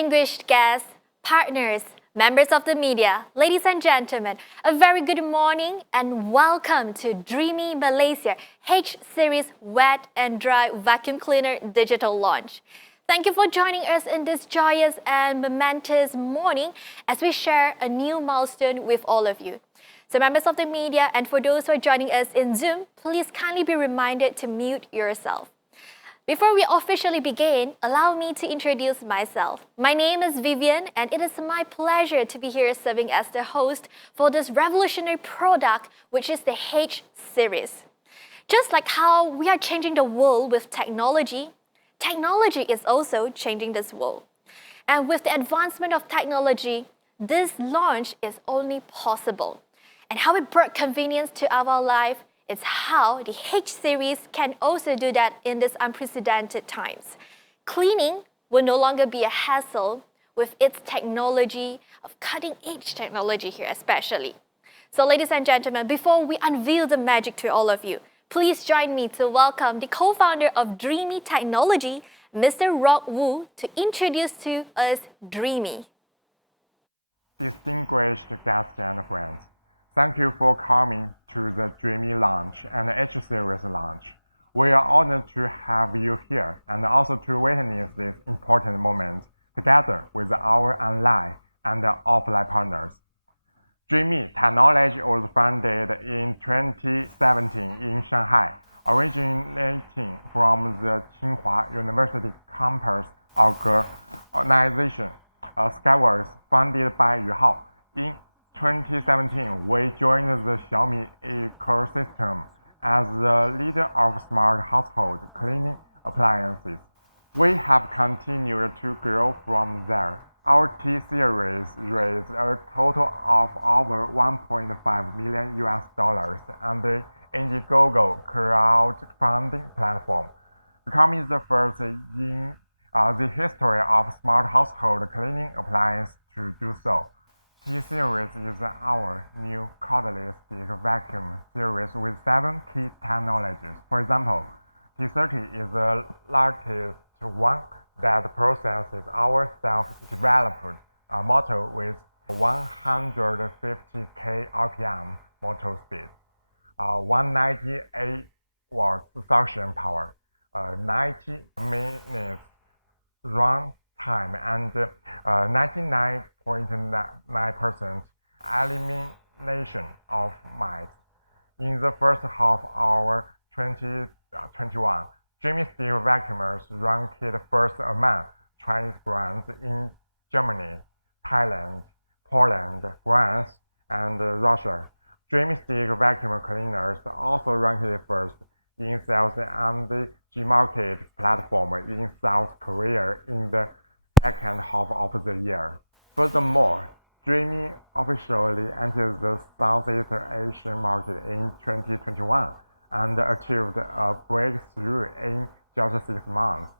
Distinguished guests, partners, members of the media, ladies and gentlemen, a very good morning and welcome to Dreame Malaysia H-Series Wet and Dry Vacuum Cleaner Digital Launch. Thank you for joining us in this joyous and momentous morning as we share a new milestone with all of you. So members of the media and for those who are joining us in Zoom, please kindly be reminded to mute yourself. Before we officially begin, allow me to introduce myself. My name is Vivian and it is my pleasure to be here serving as the host for this revolutionary product, which is the H-Series. Just like how we are changing the world with technology, technology is also changing this world. And with the advancement of technology, this launch is only possible. And how it brought convenience to our life, it's how the H-Series can also do that in these unprecedented times. Cleaning will no longer be a hassle with its technology, of cutting-edge technology here especially. So ladies and gentlemen, before we unveil the magic to all of you, please join me to welcome the co-founder of Dreame Technology, Mr. Rock Wu, to introduce to us Dreame. Distinguished guests and friends, thank you for coming to the Dreame launch and H-Series launch. We are honored to have you here and also to witness this important moment together with our online and offline partners. Dreame Technology was founded in 2017 in Shanghai, originating from the Tsinghua University campus organization, Skyworks, founded by Yu Hao. In 2017, we joined the Xiaomi ecosystem as the leader of smart household cleaning appliances. We have continued to grow from there. Our T-Series raised a total of over $1.5 million and the Indiegogo crowdfunding platform, becoming the first in the history of smart household cleaning appliance to do so. T-Series is our new cordless stick vacuum series with 7 key technologies. For example, T30 is the largest one that processes our self-developed motor with 150k RPM motor speed, 198 watts suction power, 90 minutes run time, and 99.9% elimination of mites. In the first half of 2021, Dreame stick vacuumers ranked first among Chinese brands in Germany, Thailand, Poland, France, and Russia. Dreame stick vacuum cleaners also ranked first in sales on the G-Market platform in South Korea in the second half of the year. Furthermore, Dreame officially entered the Southeast Asian market in 2021 and achieved a breakthrough in just 6 months.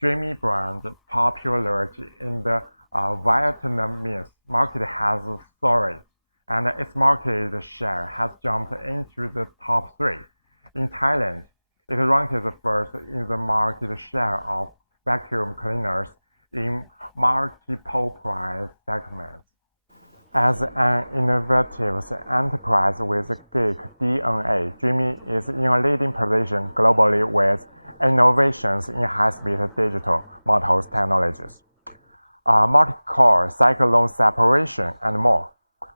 Dreame brand popularity in the Vietnamese market has soared, and its market share has jumped into the top 3. In Thailand, it ranked first in the market share of vacuum cleaners in multiple price segments. As an innovative enterprise with geek DNA, Dreame is in a leading position globally with innovations in high-speed digital motors technologies, multi-core cyclone separation, and more.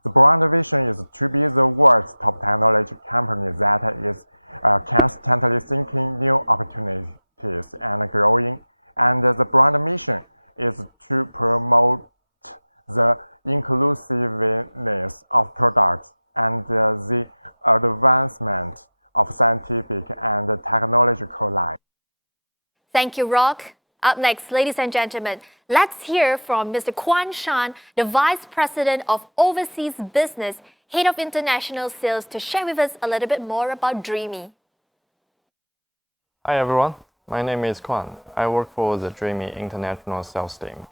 The brand vision is to be the world's top technology company that is constantly seeking new opportunities and growing, and the brand mission is to promote the inclusiveness of products and the advancement of scientific and technological life. Thank you, Rock. Up next, ladies and gentlemen, let's hear from Mr. Kwan Shan, the Vice President of Overseas Business, Head of International Sales, to share with us a little bit more about Dreame. Hi everyone, my name is Kwan. I work for the Dreame International Sales Team.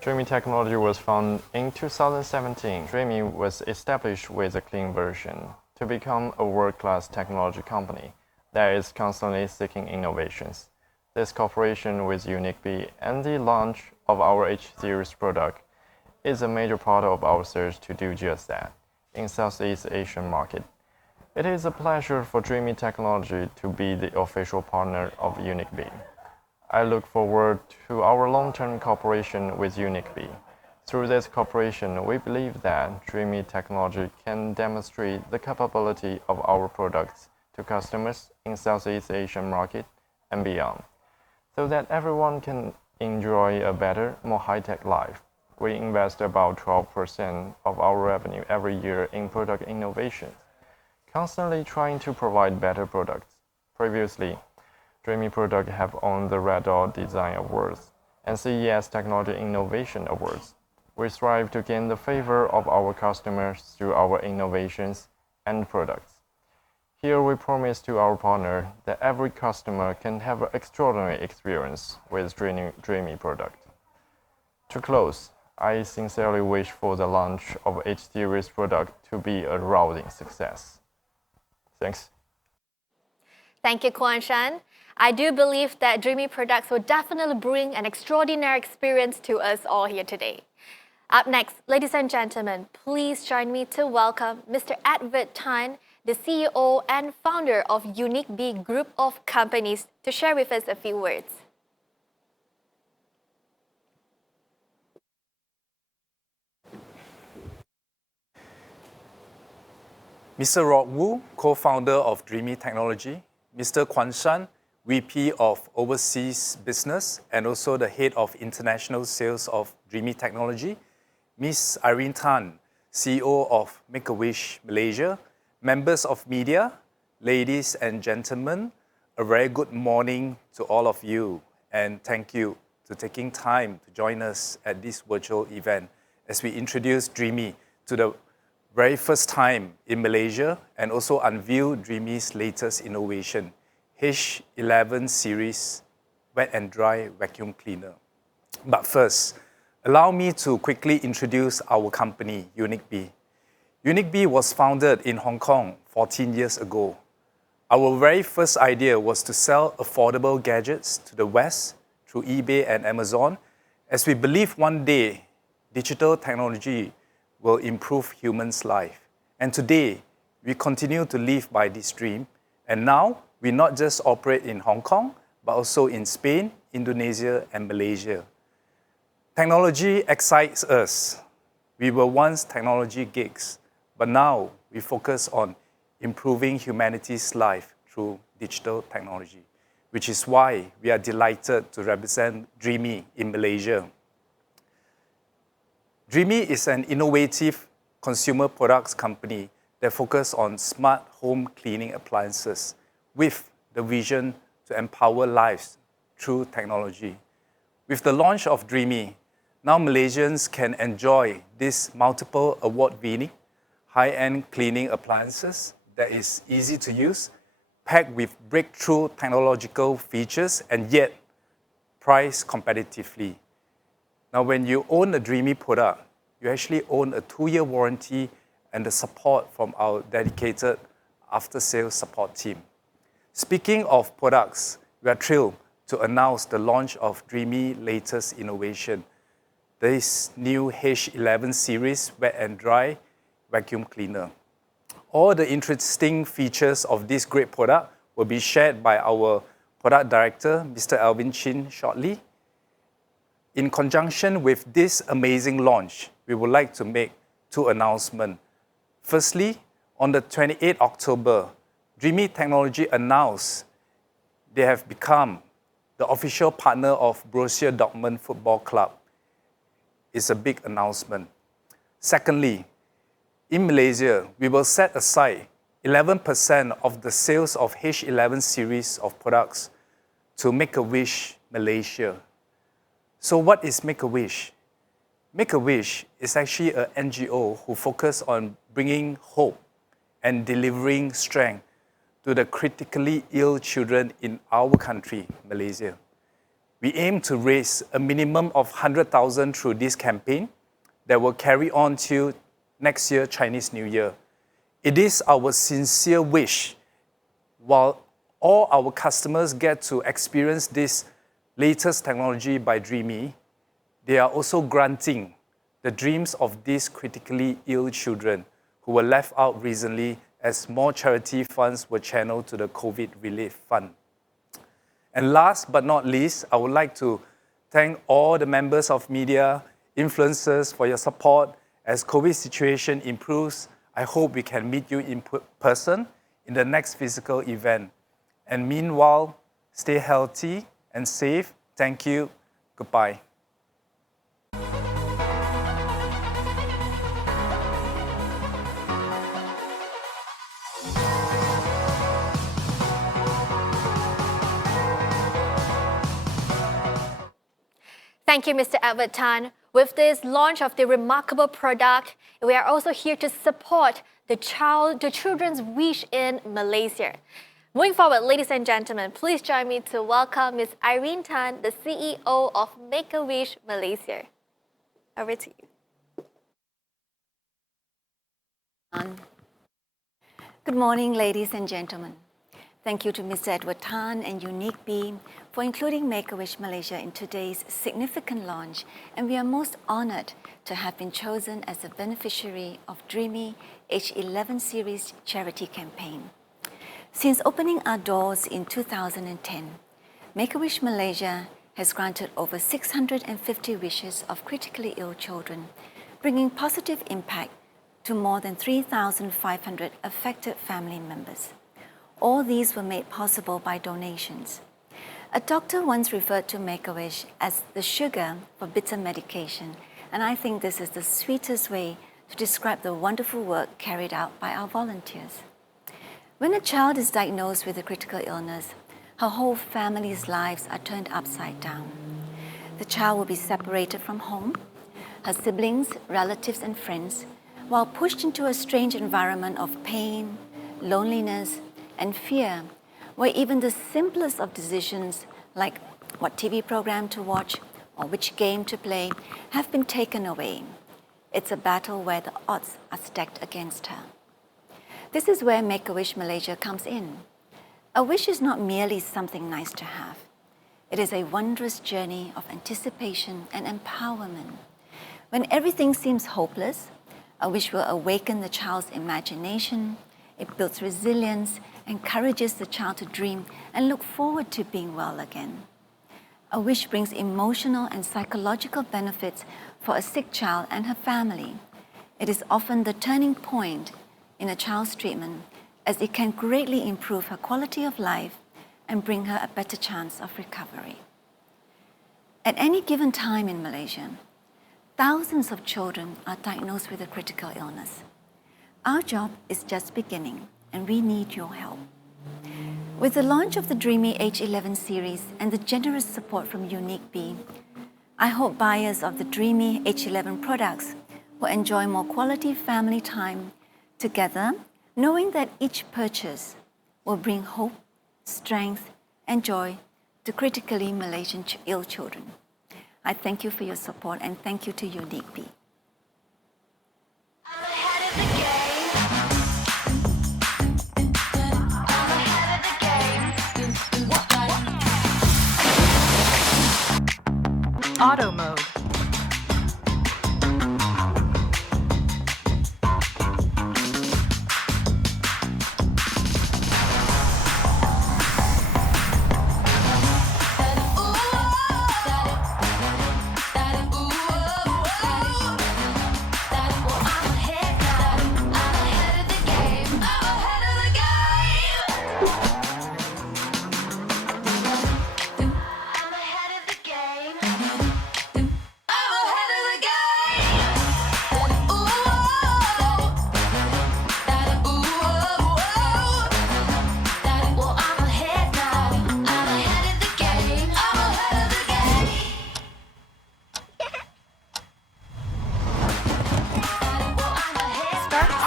Dreame Technology was founded in 2017. Dreame was established with a clean version to become a world-class technology company that is constantly seeking innovations. This cooperation with Unique Bee and the launch of our H-series product is a major part of our search to do just that in Southeast Asian market. It is a pleasure for Dreame Technology to be the official partner of UNIQ-B. I look forward to our long-term cooperation with UNIQ-B. Through this cooperation, we believe that Dreame Technology can demonstrate the capability of our products to customers in Southeast Asian market and beyond, so that everyone can enjoy a better, more high-tech life. We invest about 12% of our revenue every year in product innovations, constantly trying to provide better products. Previously, Dreame products have won the Red Dot Design Awards and CES Technology Innovation Awards. We strive to gain the favor of our customers through our innovations and products. Here we promise to our partner that every customer can have an extraordinary experience with Dreame product. To close, I sincerely wish for the launch of H-series product to be a rousing success. Thanks. Thank you, Kwan Shan. I do believe that Dreame products will definitely bring an extraordinary experience to us all here today. Up next, ladies and gentlemen, please join me to welcome Mr. Edward Tan, the CEO and founder of UNIQ-B Group of Companies, to share with us a few words. Mr. Rod Wu, co-founder of Dreame Technology, Mr. Kwan Shan, VP of Overseas Business and also the Head of International Sales of Dreame Technology, Ms. Irene Tan, CEO of Make-A-Wish Malaysia, members of media, ladies and gentlemen, a very good morning to all of you, and thank you for taking time to join us at this virtual event as we introduce Dreame to the very first time in Malaysia and also unveil Dreame's latest innovation, H11 series wet and dry vacuum cleaner. But first, allow me to quickly introduce our company, UNIQ-B. UNIQ-B was founded in Hong Kong 14 years ago. Our very first idea was to sell affordable gadgets to the West through eBay and Amazon, as we believe one day digital technology will improve humans' life. And today, we continue to live by this dream. And now, we not just operate in Hong Kong, but also in Spain, Indonesia, and Malaysia. Technology excites us. We were once technology geeks, but now we focus on improving humanity's life through digital technology, which is why we are delighted to represent Dreame in Malaysia. Dreame is an innovative consumer products company that focuses on smart home cleaning appliances with the vision to empower lives through technology. With the launch of Dreame, now Malaysians can enjoy these multiple award-winning, high-end cleaning appliances that is easy to use, packed with breakthrough technological features, and yet priced competitively. Now, when you own a Dreame product, you actually own a 2-year warranty and the support from our dedicated after-sales support team. Speaking of products, we are thrilled to announce the launch of Dreame's latest innovation, this new H11 series wet and dry vacuum cleaner. All the interesting features of this great product will be shared by our product director, Mr. Alvin Chin, shortly. In conjunction with this amazing launch, we would like to make 2 announcements. Firstly, on the 28th October, Dreame Technology announced they have become the official partner of Borussia Dortmund Football Club. It's a big announcement. Secondly, in Malaysia, we will set aside 11% of the sales of H11 series of products to Make-A-Wish Malaysia. So what is Make-A-Wish? Make-A-Wish is actually an NGO who focuses on bringing hope and delivering strength to the critically ill children in our country, Malaysia. We aim to raise a minimum of 100,000 through this campaign that will carry on till next year, Chinese New Year. It is our sincere wish, while all our customers get to experience this latest technology by Dreame, they are also granting the dreams of these critically ill children who were left out recently as more charity funds were channeled to the COVID Relief Fund. And last but not least, I would like to thank all the members of media, influencers for your support. As COVID situation improves, I hope we can meet you in person in the next physical event. And meanwhile, stay healthy and safe. Thank you. Goodbye. Thank you, Mr. Edward Tan. With this launch of the remarkable product, we are also here to support the children's wish in Malaysia. Moving forward, ladies and gentlemen, please join me to welcome Ms. Irene Tan, the CEO of Make-A-Wish Malaysia. Over to you. Good morning, ladies and gentlemen. Thank you to Mr. Edward Tan and Unique Bee for including Make-A-Wish Malaysia in today's significant launch, and we are most honored to have been chosen as a beneficiary of Dreame H11 series charity campaign. Since opening our doors in 2010, Make-A-Wish Malaysia has granted over 650 wishes of critically ill children, bringing positive impact to more than 3,500 affected family members. All these were made possible by donations. A doctor once referred to Make-A-Wish as the sugar for bitter medication, and I think this is the sweetest way to describe the wonderful work carried out by our volunteers. When a child is diagnosed with a critical illness, her whole family's lives are turned upside down. The child will be separated from home, her siblings, relatives, and friends, while pushed into a strange environment of pain, loneliness, and fear, where even the simplest of decisions, like what TV program to watch or which game to play, have been taken away. It's a battle where the odds are stacked against her. This is where Make-A-Wish Malaysia comes in. A wish is not merely something nice to have. It is a wondrous journey of anticipation and empowerment. When everything seems hopeless, a wish will awaken the child's imagination. It builds resilience, encourages the child to dream and look forward to being well again. A wish brings emotional and psychological benefits for a sick child and her family. It is often the turning point in a child's treatment, as it can greatly improve her quality of life and bring her a better chance of recovery. At any given time in Malaysia, thousands of children are diagnosed with a critical illness. Our job is just beginning, and we need your help. With the launch of the Dreame H11 series and the generous support from Unique Bee, I hope buyers of the Dreame H11 products will enjoy more quality family time together, knowing that each purchase will bring hope, strength, and joy to critically Malaysian ill children. I thank you for your support, and thank you to Unique Bee. I'm ahead of the game. I'm ahead of the game. Auto mode.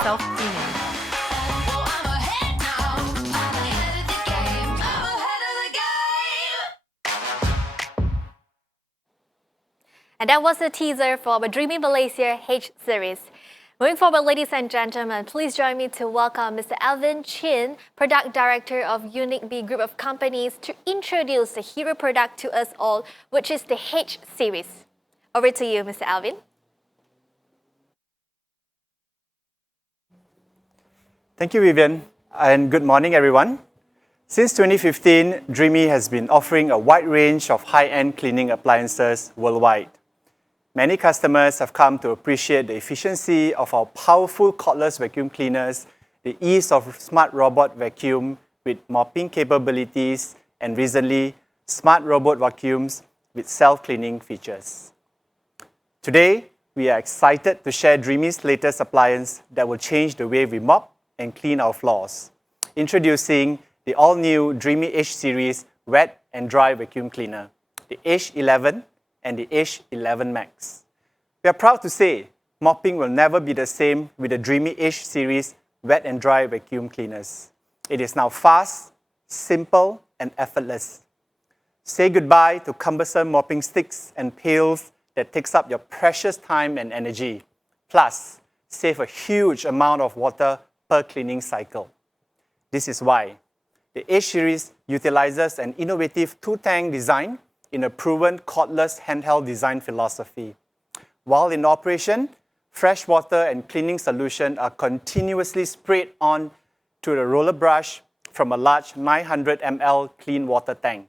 Self-cleaning. And that was a teaser for our Dreame Malaysia H series. Moving forward, ladies and gentlemen, please join me to welcome Mr. Alvin Chin, Product Director of Unique Bee Group of Companies, to introduce the hero product to us all, which is the H series. Over to you, Mr. Alvin. Thank you, Vivian, and good morning, everyone. Since 2015, Dreame has been offering a wide range of high-end cleaning appliances worldwide. Many customers have come to appreciate the efficiency of our powerful cordless vacuum cleaners, the ease of smart robot vacuum with mopping capabilities, and recently, smart robot vacuums with self-cleaning features. Today, we are excited to share Dreame's latest appliance that will change the way we mop and clean our floors. Introducing the all-new Dreame H-Series Wet and Dry Vacuum Cleaner, the H11 and the H11 Max. We are proud to say mopping will never be the same with the Dreame H-Series Wet and Dry Vacuum Cleaners. It is now fast, simple, and effortless. Say goodbye to cumbersome mopping sticks and pails that takes up your precious time and energy. Plus, save a huge amount of water per cleaning cycle. This is why the H-Series utilizes an innovative two-tank design in a proven cordless handheld design philosophy. While in operation, fresh water and cleaning solution are continuously sprayed on to the roller brush from a large 900 ml clean water tank.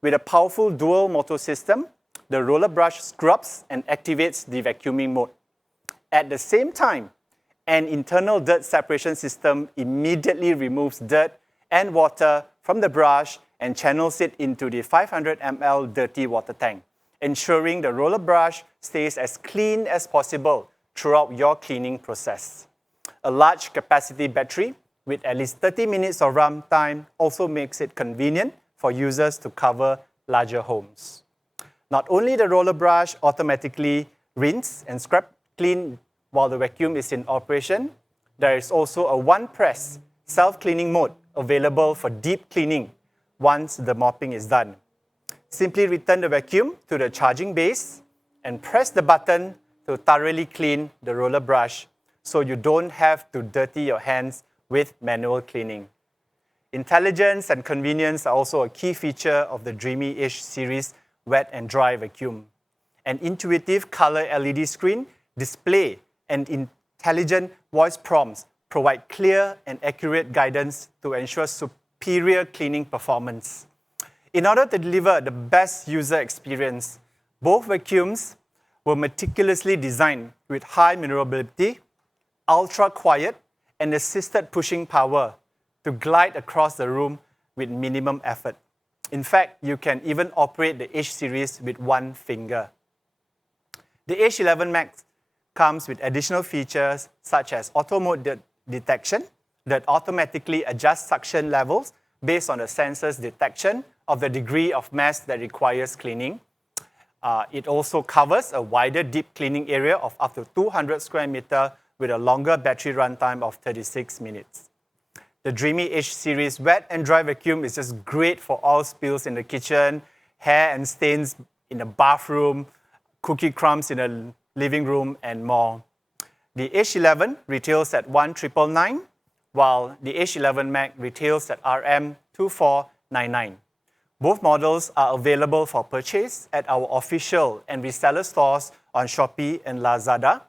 With a powerful dual motor system, the roller brush scrubs and activates the vacuuming mode. At the same time, an internal dirt separation system immediately removes dirt and water from the brush and channels it into the 500 ml dirty water tank, ensuring the roller brush stays as clean as possible throughout your cleaning process. A large capacity battery with at least 30 minutes of runtime also makes it convenient for users to cover larger homes. Not only the roller brush automatically rinse and scrub clean while the vacuum is in operation, there is also a one-press self-cleaning mode available for deep cleaning once the mopping is done. Simply return the vacuum to the charging base and press the button to thoroughly clean the roller brush so you don't have to dirty your hands with manual cleaning. Intelligence and convenience are also a key feature of the Dreame H-Series Wet and Dry Vacuum. An intuitive color LED screen display and intelligent voice prompts provide clear and accurate guidance to ensure superior cleaning performance. In order to deliver the best user experience, both vacuums were meticulously designed with high maneuverability, ultra-quiet, and assisted pushing power to glide across the room with minimum effort. In fact, you can even operate the H-Series with one finger. The H11 Max comes with additional features such as auto mode detection that automatically adjusts suction levels based on the sensor's detection of the degree of mess that requires cleaning. It also covers a wider deep cleaning area of up to 200 square meters with a longer battery runtime of 36 minutes. The Dreame H-Series Wet and Dry Vacuum is just great for all spills in the kitchen, hair and stains in the bathroom, cookie crumbs in the living room, and more. The H11 retails at $1,999, while the H11 Max retails at RM2499. Both models are available for purchase at our official and reseller stores on Shopee and Lazada.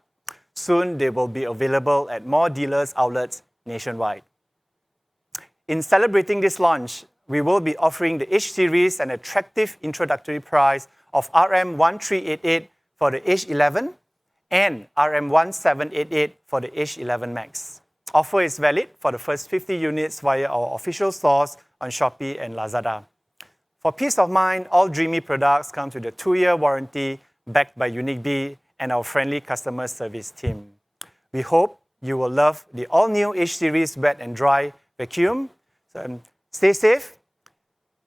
Soon, they will be available at more dealers' outlets nationwide. In celebrating this launch, we will be offering the H-Series an attractive introductory price of RM1388 for the H11 and RM1788 for the H11 Max. Offer is valid for the first 50 units via our official stores on Shopee and Lazada. For peace of mind, all Dreame products come with a 2-year warranty backed by Unique B and our friendly customer service team. We hope you will love the all-new H-Series Wet and Dry Vacuum. So, stay safe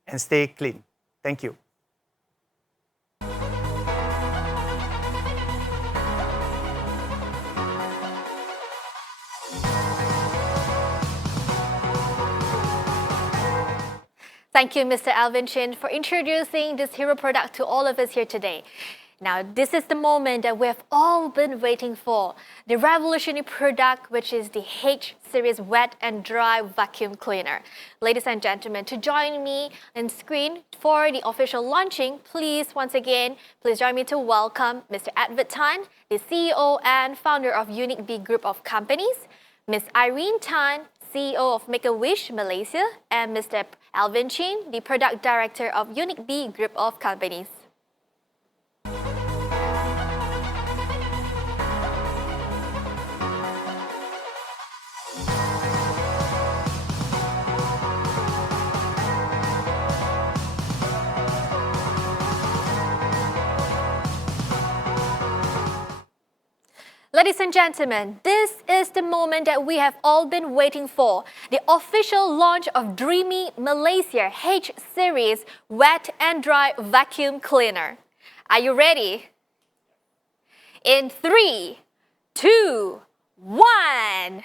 and stay clean. Thank you. Thank you, Mr. Alvin Chin, for introducing this hero product to all of us here today. Now, this is the moment that we have all been waiting for. The revolutionary product, which is the H-Series Wet and Dry Vacuum Cleaner. Ladies and gentlemen, to join me on screen for the official launching, please, once again, please join me to welcome Mr. Edward Tan, the CEO and founder of Unique B Group of Companies, Ms. Irene Tan, CEO of Make-A-Wish Malaysia, and Mr. Alvin Chin, the Product Director of Unique B Group of Companies. Ladies and gentlemen, this is the moment that we have all been waiting for. The official launch of Dreame Malaysia H-Series Wet and Dry Vacuum Cleaner. Are you ready? In 3, 2, 1.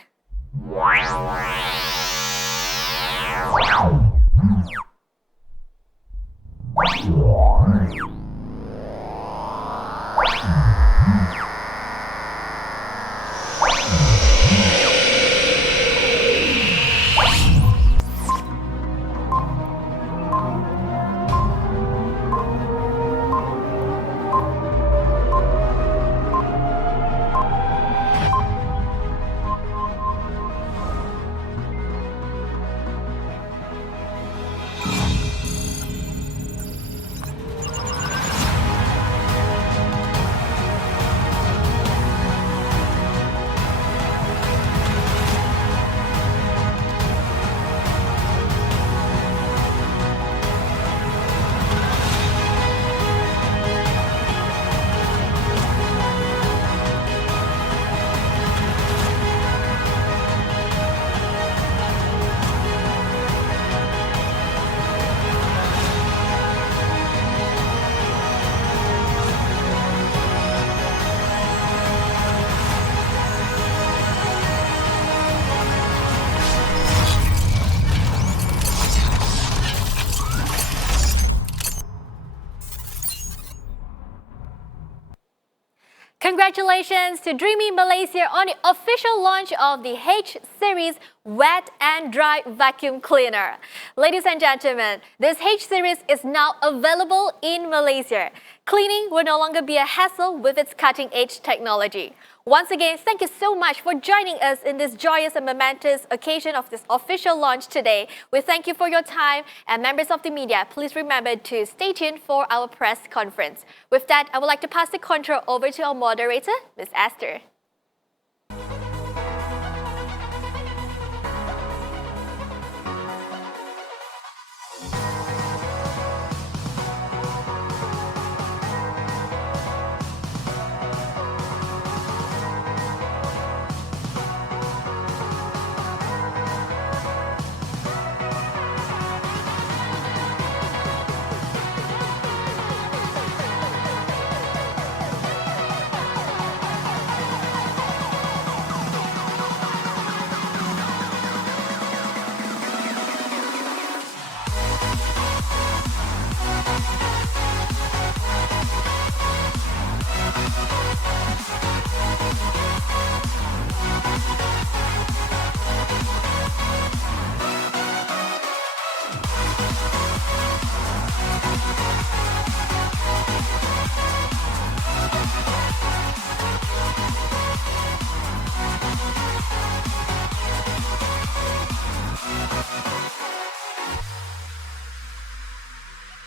Congratulations to Dreame Malaysia on the official launch of the H-Series Wet and Dry Vacuum Cleaner. Ladies and gentlemen, this H-Series is now available in Malaysia. Cleaning will no longer be a hassle with its cutting-edge technology. Once again, thank you so much for joining us in this joyous and momentous occasion of this official launch today. We thank you for your time, and members of the media, please remember to stay tuned for our press conference. With that, I would like to pass the control over to our moderator, Ms. Esther.